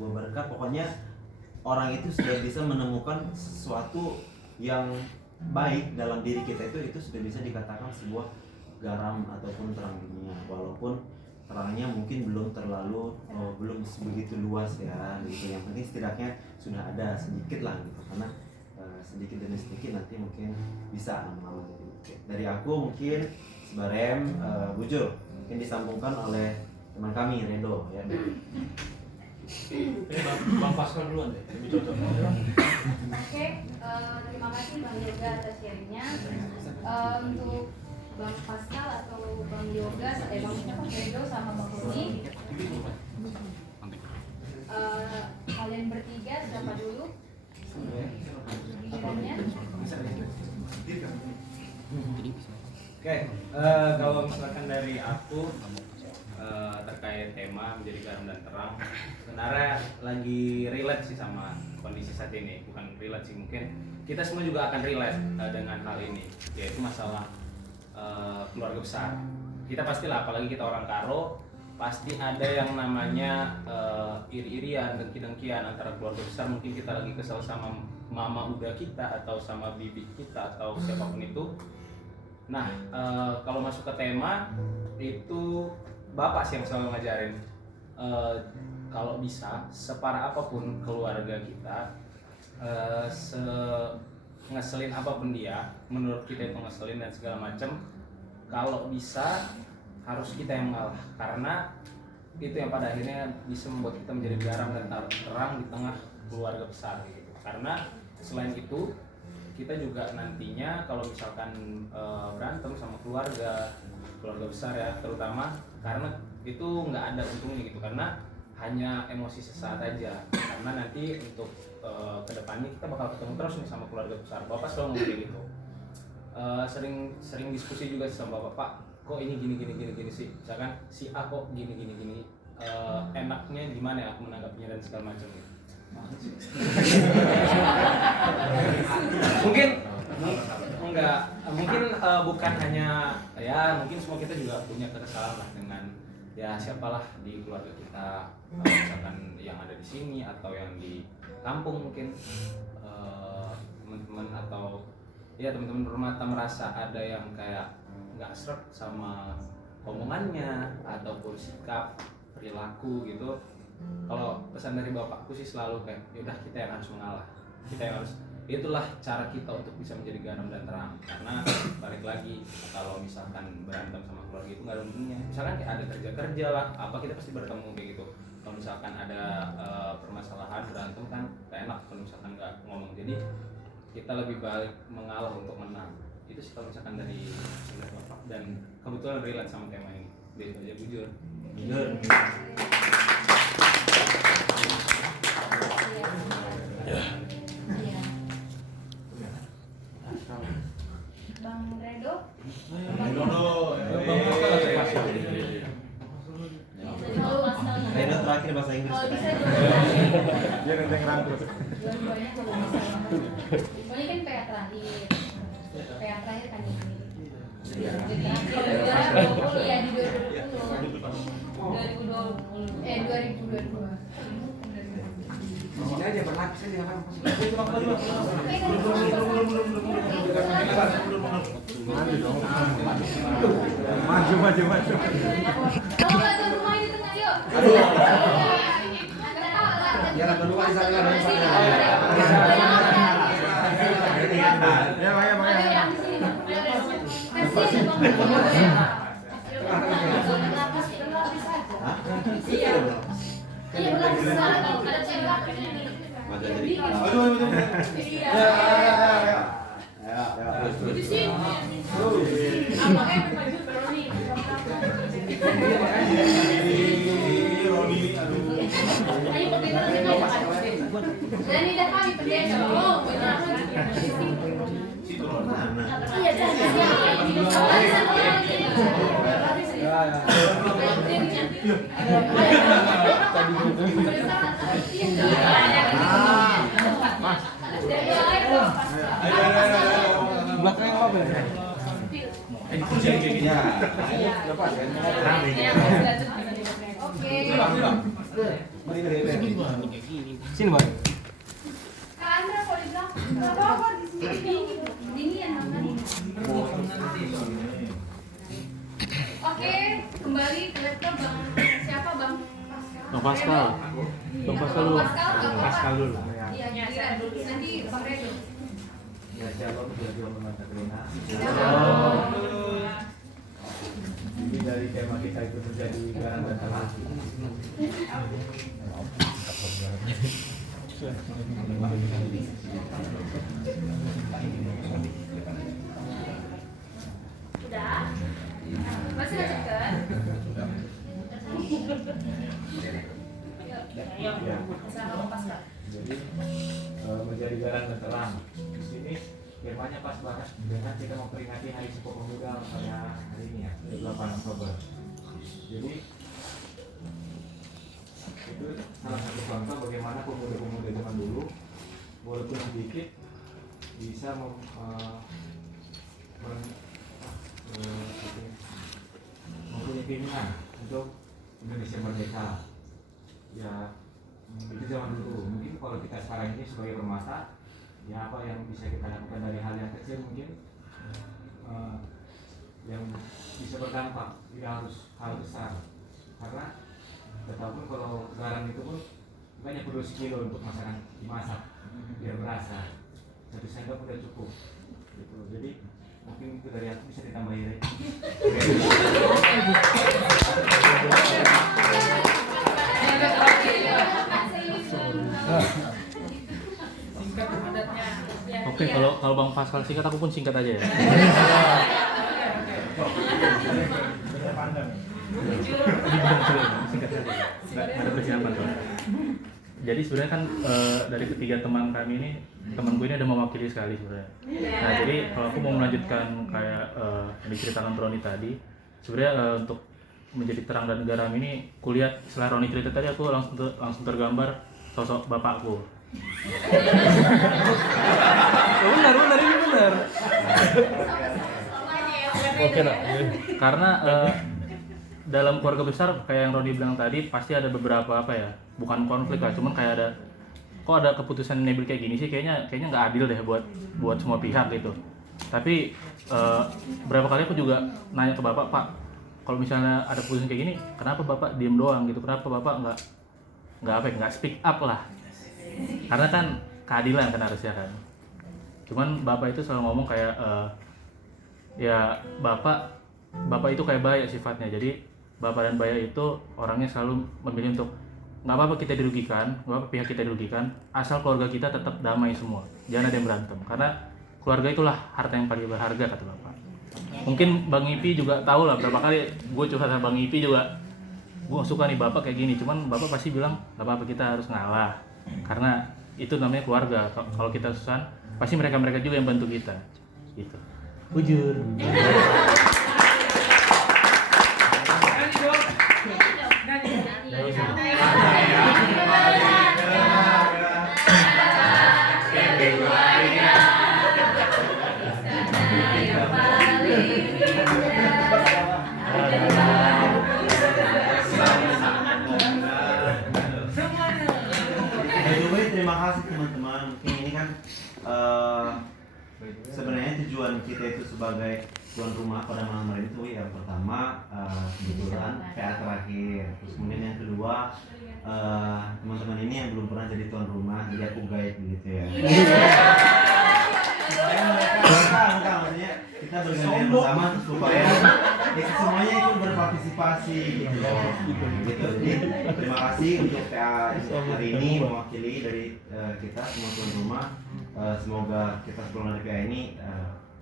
sebuah berkah. Pokoknya orang itu sudah bisa menemukan sesuatu yang baik dalam diri kita, itu sudah bisa dikatakan sebuah garam ataupun terang dunia, walaupun terangnya mungkin belum terlalu belum begitu luas ya gitu. Yang penting setidaknya sudah ada sedikit lah gitu, karena sedikit demi sedikit nanti mungkin bisa lama-lama jadi. Dari aku mungkin sebarem bujur mungkin disambungkan oleh teman kami Redo ya. Bang Pascal duluan deh, lebih cocok. Oke, terima kasih Bang Yoga atas sharingnya. Untuk Bang Pascal atau Bang Yoga, Bang Redo sama Bang Roni, kalian bertiga siapa dulu? Gilirannya. Oke, kalau misalkan dari aku terkait tema menjadi garam dan terang, sebenarnya lagi relate sih sama kondisi saat ini. Bukan relate sih, mungkin kita semua juga akan relate dengan hal ini, yaitu masalah keluarga besar. Kita pastilah, apalagi kita orang Karo, pasti ada yang namanya iri-irian, dengki-dengkian antara keluarga besar. Mungkin kita lagi kesal sama mama udah kita atau sama bibi kita atau siapapun itu. Nah, kalau masuk ke tema itu bapak sih yang selalu ngajarin, kalau bisa separah apapun keluarga kita, ngeselin apapun dia, menurut kita itu ngeselin dan segala macam, kalau bisa harus kita yang mengalah, karena itu yang pada akhirnya bisa membuat kita menjadi garam dan terang di tengah keluarga besar gitu. Karena selain itu kita juga nantinya kalau misalkan berantem sama keluarga besar ya, terutama karena itu nggak ada untungnya gitu, karena hanya emosi sesaat aja. Karena nanti untuk kedepannya kita bakal ketemu terus nih sama keluarga besar. Bapak selalu ngomong kayak gitu, sering diskusi juga sama bapak, Pak kok ini gini sih, misalkan si A kok gini enaknya gimana ya aku menanggapinya dan segala macam gitu. mungkin bukan hanya ya, mungkin semua kita juga punya keresahan lah dengan ya siapalah di keluarga kita, misalkan yang ada di sini atau yang di kampung, mungkin teman-teman atau ya teman-teman bermata merasa ada yang kayak nggak srek sama omongannya ataupun sikap perilaku gitu. Kalau pesan dari bapakku sih selalu kayak yaudah kita yang harus mengalah, kita yang harus, itulah cara kita untuk bisa menjadi garam dan terang. Karena balik lagi, kalau misalkan berantem sama keluarga itu nggak ada untungnya. Misalkan kayak ada kerja lah apa, kita pasti bertemu kayak gitu. Kalau misalkan ada permasalahan berantem kan gak enak kalau misalkan nggak ngomong. Jadi kita lebih baik mengalah untuk menang. Itu sih kalau misalkan dari bapak, dan kebetulan relate sama tema ini. Dia aja bujur. Bang Redo. Redo terakhir bahasa Inggris. Kalau bisa Dia nenteng rangkul. dua-duanya kalau bisa. Pokoknya kan kayak terakhir kan ini. Iya di 2020. Sini aja berlapis aja kan. Maju. Kamu nggak tuh rumah di tengah yuk. Ya lah dulu di sana ada sana. Ya makanya. Iya, ada cewek ini. Aduh. Di sini. Apa maju Roni. Ayo kita dan ini dah kami pendeta. Oh, benar. Iya, Belakangnya apa ya? Oke. nih kayak gini. Sini bang. Kak Andra kalau dibilang nggak apa-apa di sini. Ini yang namanya. Oke, kembali ke laptop Bang siapa Bang? Bang Pascal. Bang Pascal dulu. Bang Pascal nggak apa-apa. Pascal dulu. Iya, kira dulu. Nanti Bang Redo. Ya, siapa belajar membaca Rina. Ini dari tema kita itu menjadi garam dan terang. Udah? Masih lanjutkan? Ayo, sama Bang Pascal. Jadi menjadi garam dan terang. Di sini temanya pas banget dengan kita memperingati Hari Sumpah Pemuda pada hari ini ya, 8 Oktober. Jadi itu salah satu contoh bagaimana pemuda-pemuda zaman dulu walaupun sedikit bisa mempunyai keinginan untuk Indonesia merdeka. Ya itu zaman dulu. Mungkin kalau kita sekarang ini sebagai permata, ya apa yang bisa kita lakukan dari hal yang kecil mungkin yang bisa berdampak, tidak harus hal besar. Karena tetapun kalau garam itu pun banyak perlu sekilo untuk dimasak biar berasa. Satu sendok udah cukup. Gitu. Jadi mungkin itu dari aku bisa ditambahin. Oke, kalau Bang Pascal singkat, aku pun singkat aja ya. Singkat saja. Nggak ada persiapan tuh. Jadi sebenarnya kan dari ketiga teman kami ini, temanku ini ada mewakili sekali sebenarnya. Nah jadi kalau aku mau melanjutkan kayak yang diceritakan Roni tadi, sebenarnya untuk menjadi terang dan garam ini kuliah setelah Roni cerita tadi aku langsung tergambar sosok bapakku. Benar ini benar. Oke nak. Karena dalam keluarga besar kayak yang Roni bilang tadi pasti ada beberapa apa ya, bukan konflik lah, cuman kayak ada keputusan Nabil kayak gini sih, kayaknya nggak adil deh buat semua pihak gitu. Tapi berapa kali aku juga nanya ke bapak, Pak, kalau misalnya ada keputusan kayak gini, kenapa bapak diem doang gitu, kenapa bapak nggak speak up lah, karena kan keadilan kan harusnya kan. Cuman bapak itu selalu ngomong kayak ya bapak itu kayak Baya sifatnya, jadi bapak dan Baya itu orangnya selalu memilih untuk nggak apa-apa kita dirugikan, nggak apa-apa pihak kita dirugikan, asal keluarga kita tetap damai semua, jangan ada yang berantem, karena keluarga itulah harta yang paling berharga kata bapak. Mungkin Bang Ipi juga tahu lah, berapa kali gue curhat sama Bang Ipi juga, gue suka nih bapak kayak gini, cuman bapak pasti bilang nggak apa-apa kita harus ngalah, karena itu namanya keluarga. Kalau kita susah pasti mereka juga yang bantu kita gitu. Bujur. Terima kasih teman-teman. Mungkin ini kan sebenarnya tujuan kita itu sebagai tuan rumah pada malam hari itu yang pertama kebetulan PA terakhir, terus kemudian yang kedua teman-teman ini yang belum pernah jadi tuan rumah, jadi aku guide gitu ya. Enggak, maksudnya kita bergantian bersama supaya semuanya ikut berpartisipasi gitu. Jadi terima kasih untuk PA hari ini mewakili dari kita semua tuan rumah. Semoga kita sebelum dari PA ini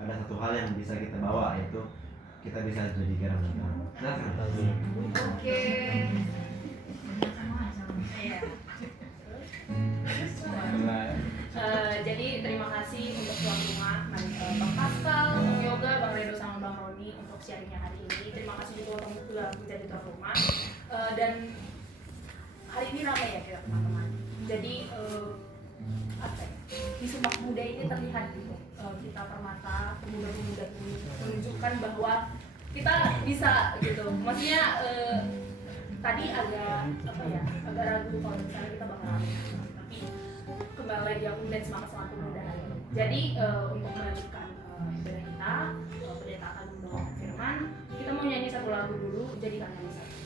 ada satu hal yang bisa kita bawa, yaitu kita bisa jadi garam dan terang. Oke. Jadi terima kasih untuk tuan rumah Bang Pascal, Bang Yoga, Bang Redo sama Bang Roni untuk sharingnya hari ini. Terima kasih juga untuk telah menjadi tuan rumah. Dan hari ini ramai ya kita teman-teman. Jadi apa ya? Di Sumpah Pemuda ini terlihat gitu, kita permata pemuda-pemuda ini menunjukkan bahwa kita bisa gitu. Maksudnya tadi agak ragu kalau misalnya kita bakal rame, tapi kembali lagi aku melihat semangat pemuda. Jadi untuk melanjutkan ibadah kita, pendeta akan membawa firman, kita mau nyanyi satu lagu dulu, jadikan kami satu.